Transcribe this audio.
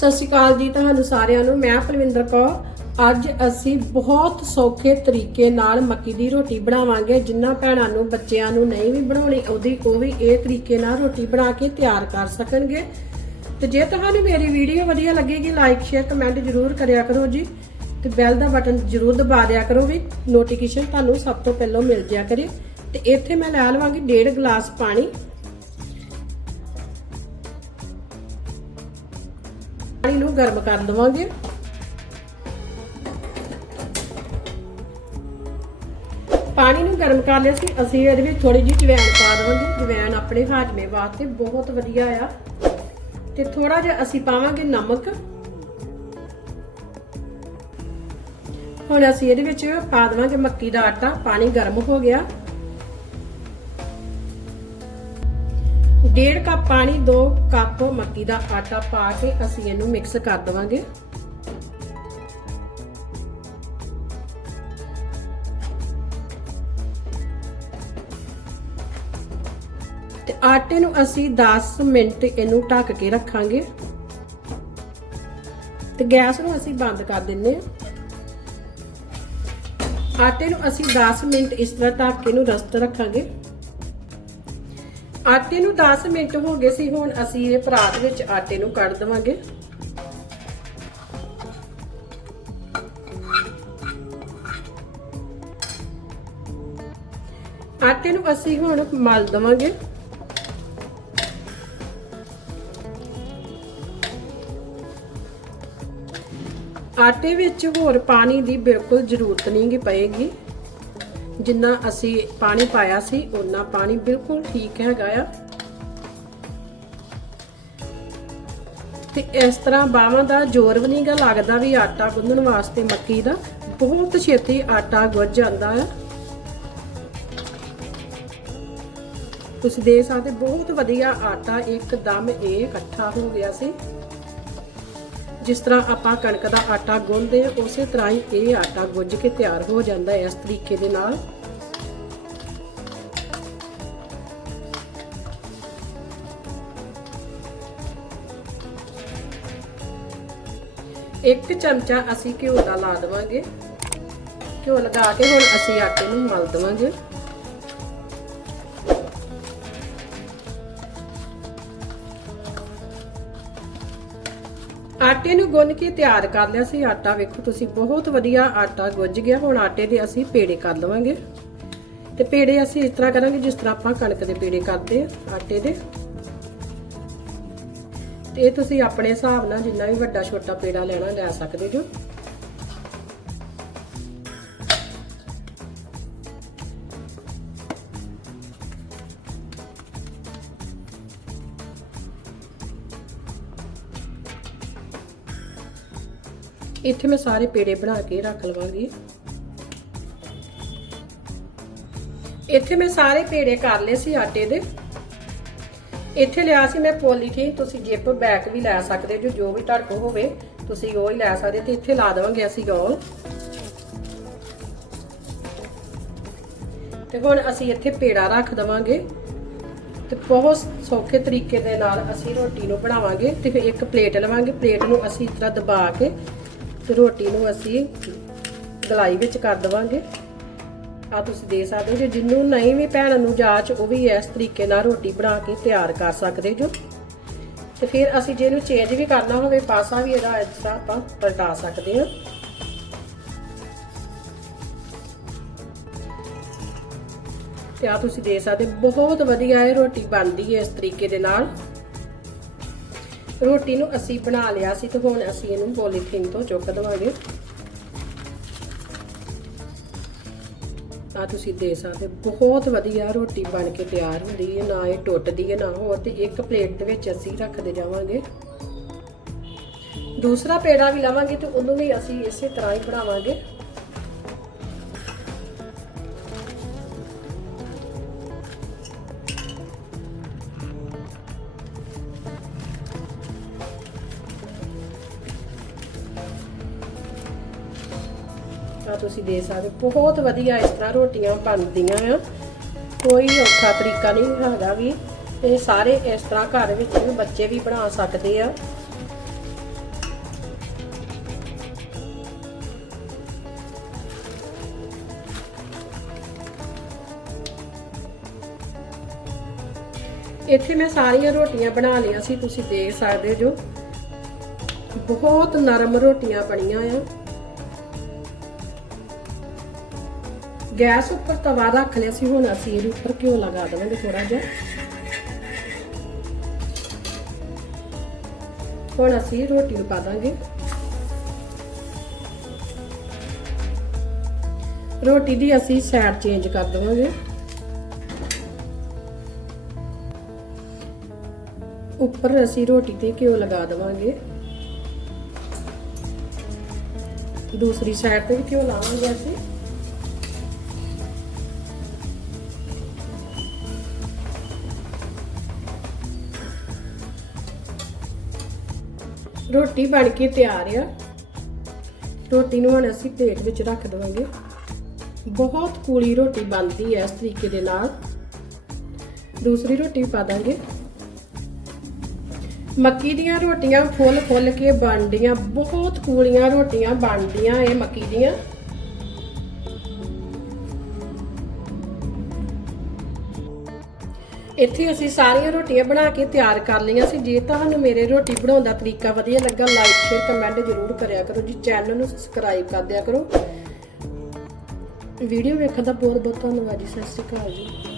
ਸਤਿ ਸ਼੍ਰੀ ਅਕਾਲ ਜੀ ਤੁਹਾਨੂੰ ਸਾਰਿਆਂ ਨੂੰ। ਮੈਂ ਪਰਵਿੰਦਰ ਕੌਰ। ਅੱਜ ਅਸੀਂ ਬਹੁਤ ਸੌਖੇ ਤਰੀਕੇ ਨਾਲ ਮੱਕੀ ਦੀ ਰੋਟੀ ਬਣਾਵਾਂਗੇ। ਜਿੰਨਾ ਭੈਣਾਂ ਨੂੰ, ਬੱਚਿਆਂ ਨੂੰ ਨਹੀਂ ਵੀ ਬਣਾਉਣੀ ਉਹਦੀ ਉਹ ਵੀ ਇਹ ਤਰੀਕੇ ਨਾਲ ਰੋਟੀ ਬਣਾ ਕੇ ਤਿਆਰ ਕਰ ਸਕਣਗੇ। ਤੇ ਜੇ ਤੁਹਾਨੂੰ ਮੇਰੀ ਵੀਡੀਓ ਵਧੀਆ ਲੱਗੇਗੀ ਲਾਈਕ ਸ਼ੇਅਰ ਕਮੈਂਟ ਜ਼ਰੂਰ ਕਰਿਆ ਕਰੋ ਜੀ। ਤੇ ਬੈਲ ਦਾ ਬਟਨ ਜ਼ਰੂਰ ਦਬਾ ਦਿਆ ਕਰੋ ਵੀ ਨੋਟੀਫਿਕੇਸ਼ਨ ਤੁਹਾਨੂੰ ਸਭ ਤੋਂ ਪਹਿਲਾਂ ਮਿਲ ਜਾਇਆ ਕਰੇ। ਤੇ ਇੱਥੇ ਮੈਂ ਲੈ ਲਵਾਂਗੀ 1.5 ਗਲਾਸ ਪਾਣੀ। ਗਰਮ ਕਰ ਲਵਾਂਗੇ। ਪਾਣੀ ਨੂੰ ਗਰਮ ਕਰ ਲਿਆ ਸੀ। ਅਸੀਂ ਇਹਦੇ ਵਿੱਚ ਥੋੜੀ ਜਿਹੀ ਜਵੈਣ ਪਾ ਦੇਵਾਂਗੇ। ਜਵੈਣ ਆਪਣੇ ਹਾਜਮੇ ਵਾਸਤੇ ਬਹੁਤ ਵਧੀਆ ਆ। ਤੇ ਥੋੜਾ ਜਿਹਾ ਅਸੀਂ ਪਾਵਾਂਗੇ ਨਮਕ। ਹੁਣ ਅਸੀਂ ਇਹਦੇ ਵਿੱਚ ਪਾ ਦੇਵਾਂਗੇ ਮੱਕੀ ਦਾ ਆਟਾ। ਪਾਣੀ ਗਰਮ ਹੋ ਗਿਆ। ਡੇਢ ਕੱਪ ਪਾਣੀ 2 ਕੱਪ ਮੱਕੀ ਦਾ ਆਟਾ ਪਾ ਕੇ ਅਸੀਂ ਇਹਨੂੰ ਮਿਕਸ ਕਰ ਦਵਾਂਗੇ। ਤੇ ਆਟੇ ਨੂੰ ਅਸੀਂ 10 ਮਿੰਟ ਇਹਨੂੰ ਢੱਕ ਕੇ ਰੱਖਾਂਗੇ। ਤੇ ਗੈਸ ਨੂੰ ਅਸੀਂ ਬੰਦ ਕਰ ਦਿੰਨੇ ਆ। ਆਟੇ ਨੂੰ ਅਸੀਂ 10 ਮਿੰਟ ਇਸ ਤਰ੍ਹਾਂ ਢੱਕ ਕੇ ਇਹਨੂੰ ਰਸਤ ਰੱਖਾਂਗੇ। ਆਟੇ ਨੂੰ 10 ਮਿੰਟ ਹੋ ਗਏ ਸੀ, ਹੁਣ ਅਸੀਂ ਇਹ ਪਰਾਤ ਵਿੱਚ ਆਟੇ ਨੂੰ ਕੱਢ ਦਵਾਂਗੇ। ਆਟੇ ਨੂੰ ਅਸੀਂ ਹੁਣ ਮਲ ਦਵਾਂਗੇ। ਆਟੇ ਵਿੱਚ ਹੋਰ ਪਾਣੀ ਦੀ ਬਿਲਕੁਲ ਜ਼ਰੂਰਤ ਨਹੀਂ ਪਏਗੀ। ਜਿੰਨਾ ਅਸੀਂ ਪਾਣੀ ਪਾਇਆ ਸੀ ਉਹਨਾਂ ਪਾਣੀ ਬਿਲਕੁਲ ਠੀਕ ਹੈਗਾ ਆ। ਤੇ ਇਸ ਤਰ੍ਹਾਂ ਬਾਹਾਂ ਦਾ ਜ਼ੋਰ ਵੀ ਨਹੀਂਗਾ ਲੱਗਦਾ ਵੀ ਆਟਾ ਗੁੰਨਣ ਵਾਸਤੇ ਮੱਕੀ ਦਾ। ਬਹੁਤ ਛੇਤੀ ਆਟਾ ਗੁੱਝ ਜਾਂਦਾ ਆ। ਤੁਸੀਂ ਦੇਖ ਸਕਦੇ ਬਹੁਤ ਵਧੀਆ ਆਟਾ ਇੱਕਦਮ ਇਹ ਇਕੱਠਾ ਹੋ ਗਿਆ ਸੀ। ਜਿਸ ਤਰ੍ਹਾਂ ਆਪਾਂ ਕਣਕ ਦਾ ਆਟਾ ਗੁੰਨਦੇ ਆ ਉਸੇ ਤਰ੍ਹਾਂ ਹੀ ਇਹ ਆਟਾ ਗੁੱਝ ਕੇ ਤਿਆਰ ਹੋ ਜਾਂਦਾ ਹੈ ਇਸ ਤਰੀਕੇ ਦੇ ਨਾਲ। ਇੱਕ ਚਮਚਾ ਅਸੀਂ ਘਿਓ ਦਾ ਲਾ ਦੇਵਾਂਗੇ। ਘਿਓ ਲਗਾ ਕੇ ਹੁਣ ਅਸੀਂ ਆਟੇ ਨੂੰ ਮਲ ਦੇਵਾਂਗੇ। ਆਟੇ ਨੂੰ ਗੁੰਨ ਕੇ ਤਿਆਰ ਕਰ ਲਿਆ ਸੀ। ਆਟਾ ਵੇਖੋ, ਤੁਸੀਂ ਬਹੁਤ ਵਧੀਆ ਆਟਾ ਗੁੱਝ ਗਿਆ। ਹੁਣ ਆਟੇ ਦੇ ਅਸੀਂ ਪੇੜੇ ਕਰ ਲਵਾਂਗੇ। ਤੇ ਪੇੜੇ ਅਸੀਂ ਇਸ ਤਰ੍ਹਾਂ ਕਰਾਂਗੇ ਜਿਸ ਤਰ੍ਹਾਂ ਆਪਾਂ ਕਣਕ ਦੇ ਪੇੜੇ ਕਰਦੇ ਆ, ਆਟੇ ਦੇ। ਤੇ ਇਹ ਤੁਸੀਂ ਆਪਣੇ ਹਿਸਾਬ ਨਾਲ ਜਿੰਨਾ ਵੀ ਵੱਡਾ ਛੋਟਾ ਪੇੜਾ ਲੈਣਾ, ਲੈ ਸਕਦੇ ਜੋ। ਇੱਥੇ ਮੈਂ ਸਾਰੇ ਪੇੜੇ ਬਣਾ ਕੇ ਰੱਖ ਲਵਾਂਗੀ। ਇੱਥੇ ਮੈਂ ਸਾਰੇ ਪੇੜੇ ਕਰ ਲਏ ਸੀ ਆਟੇ ਦੇ। ਇੱਥੇ ਲਿਆ ਸੀ ਮੈਂ ਪੋਲੀਥੀਨ, ਤੁਸੀਂ ਜਿਪ ਬੈਕ ਵੀ ਲੈ ਸਕਦੇ ਜੋ ਜੋ ਵੀ ਤੁਹਾਡੇ ਕੋਲ ਹੋਵੇ, ਤੁਸੀਂ ਉਹ ਹੀ ਲੈ ਸਕਦੇ ਤੇ ਇੱਥੇ ਲਾ ਦੇਵਾਂਗੇ ਅਸੀਂ ਗੋਲ। ਤੇ ਹੁਣ ਅਸੀਂ ਇੱਥੇ ਪੇੜਾ ਰੱਖ ਦਵਾਂਗੇ ਤੇ ਬਹੁਤ ਸੌਖੇ ਤਰੀਕੇ ਦੇ ਨਾਲ ਅਸੀਂ ਰੋਟੀ ਨੂੰ ਬਣਾਵਾਂਗੇ ਤੇ ਫਿਰ ਇੱਕ ਪਲੇਟ ਲਵਾਂਗੇ, ਪਲੇਟ ਨੂੰ ਅਸੀਂ ਇਸ ਤਰ੍ਹਾਂ ਦਬਾ ਕੇ ਤੇ ਰੋਟੀ ਨੂੰ ਅਸੀਂ ਗਲਾਈ ਵਿੱਚ ਕਰ ਦਵਾਂਗੇ। ਆ ਤੁਸੀਂ ਦੇ ਸਕਦੇ ਹੋ ਜਿੰਨੂੰ ਨਹੀਂ ਵੀ ਭੈਣ ਨੂੰ ਜਾਚ, ਉਹ ਵੀ ਇਸ ਤਰੀਕੇ ਨਾਲ ਰੋਟੀ ਬਣਾ ਕੇ ਤਿਆਰ ਕਰ ਸਕਦੇ ਜੋ। ਤੇ ਫਿਰ ਅਸੀਂ ਜੇ ਇਹਨੂੰ ਚੇਂਜ ਵੀ ਕਰਨਾ ਹੋਵੇ, ਪਾਸਾ ਵੀ ਇਹਦਾ ਇਸ ਤਰ੍ਹਾਂ ਆਪਾਂ ਪਲਟਾ ਸਕਦੇ ਹਾਂ। ਤੇ ਆ ਤੁਸੀਂ ਦੇ ਸਕਦੇ ਬਹੁਤ ਵਧੀਆ ਇਹ ਰੋਟੀ ਬਣਦੀ ਹੈ ਇਸ ਤਰੀਕੇ ਦੇ ਨਾਲ। ਰੋਟੀ ਨੂੰ ਅਸੀਂ ਬਣਾ ਲਿਆ ਸੀ ਤੇ ਹੁਣ ਅਸੀਂ ਇਹਨੂੰ ਪੋਲੀਥੀਨ ਤੋਂ ਚੁੱਕ ਦਵਾਂਗੇ। ਆ ਤੁਸੀਂ ਦੇ ਸਕਦੇ ਬਹੁਤ ਵਧੀਆ ਰੋਟੀ ਬਣ ਕੇ ਤਿਆਰ ਹੁੰਦੀ ਹੈ, ਨਾ ਇਹ ਟੁੱਟਦੀ ਹੈ ਨਾ ਹੋਰ ਤੇ ਇੱਕ ਪਲੇਟ ਦੇ ਵਿੱਚ ਅਸੀਂ ਰੱਖਦੇ ਜਾਵਾਂਗੇ। ਦੂਸਰਾ ਪੇੜਾ ਵੀ ਲਵਾਂਗੇ ਤੇ ਉਹਨੂੰ ਵੀ ਅਸੀਂ ਇਸੇ ਤਰ੍ਹਾਂ ਹੀ ਬਣਾਵਾਂਗੇ। ਆ ਤੁਸੀਂ ਦੇ ਸਕਦੇ ਬਹੁਤ ਵਧੀਆ ਇਸ ਤਰ੍ਹਾਂ ਰੋਟੀਆਂ ਬਣਦੀਆਂ ਆ। ਕੋਈ ਔਖਾ ਤਰੀਕਾ ਨਹੀਂ ਹੈਗਾ ਵੀ। ਇਹ ਸਾਰੇ ਇਸ ਤਰ੍ਹਾਂ ਘਰ ਵਿੱਚ ਵੀ ਬੱਚੇ ਵੀ ਬਣਾ ਸਕਦੇ ਆ। ਇੱਥੇ ਮੈਂ ਸਾਰੀਆਂ ਰੋਟੀਆਂ ਬਣਾ ਲਈਆਂ ਸੀ, ਤੁਸੀਂ ਦੇਖ ਸਕਦੇ ਜੋ। ਬਹੁਤ ਨਰਮ ਰੋਟੀਆਂ ਬਣੀਆਂ ਆ। ਗੈਸ ਉੱਪਰ ਤਵਾ ਰੱਖ ਲਿਆ ਸੀ, ਹੁਣ ਅਸੀਂ ਇਹਦੇ ਉੱਪਰ ਘਿਓ ਲਗਾ ਦੇਵਾਂਗੇ ਥੋੜਾ ਜਿਹਾ। ਹੁਣ ਅਸੀਂ ਰੋਟੀ ਨੂੰ ਪਾ ਦਾਂਗੇ। ਰੋਟੀ ਦੀ ਅਸੀਂ ਸਾਈਡ ਚੇਂਜ ਕਰ ਦੇਵਾਂਗੇ। ਉੱਪਰ ਅਸੀਂ ਰੋਟੀ ਤੇ ਘਿਓ ਲਗਾ ਦੇਵਾਂਗੇ। ਦੂਸਰੀ ਸਾਈਡ ਤੇ ਵੀ ਘਿਓ ਲਾਵਾਂਗੇ ਅਸੀਂ। ਰੋਟੀ ਬਣ ਕੇ ਤਿਆਰ ਆ। ਰੋਟੀ ਨੂੰ ਹੁਣ ਅਸੀਂ ਪਲੇਟ ਵਿੱਚ ਰੱਖ ਦੇਵਾਂਗੇ। ਬਹੁਤ ਕੂਲੀ ਰੋਟੀ ਬਣਦੀ ਹੈ ਇਸ ਤਰੀਕੇ ਦੇ ਨਾਲ। ਦੂਸਰੀ ਰੋਟੀ ਪਾ ਦਾਂਗੇ। ਮੱਕੀ ਦੀਆਂ ਰੋਟੀਆਂ ਫੁੱਲ ਫੁੱਲ ਕੇ ਬਣਦੀਆਂ, ਬਹੁਤ ਕੂਲੀਆਂ ਰੋਟੀਆਂ ਬਣਦੀਆਂ ਇਹ ਮੱਕੀ ਦੀਆਂ। ਇੱਥੇ ਅਸੀਂ ਸਾਰੀਆਂ ਰੋਟੀਆਂ ਬਣਾ ਕੇ ਤਿਆਰ ਕਰ ਲਈਆਂ ਸੀ। ਜੇ ਤੁਹਾਨੂੰ ਮੇਰੇ ਰੋਟੀ ਬਣਾਉਣ ਦਾ ਤਰੀਕਾ ਵਧੀਆ ਲੱਗਾ ਲਾਈਕ ਸ਼ੇਅਰ ਕਮੈਂਟ ਜ਼ਰੂਰ ਕਰਿਆ ਕਰੋ ਜੀ। ਚੈਨਲ ਨੂੰ ਸਬਸਕ੍ਰਾਈਬ ਕਰ ਦਿਆ ਕਰੋ। ਵੀਡੀਓ ਵੇਖਣ ਦਾ ਬਹੁਤ ਬਹੁਤ ਧੰਨਵਾਦ ਜੀ। ਸਤਿ ਸ਼੍ਰੀ ਅਕਾਲ ਜੀ।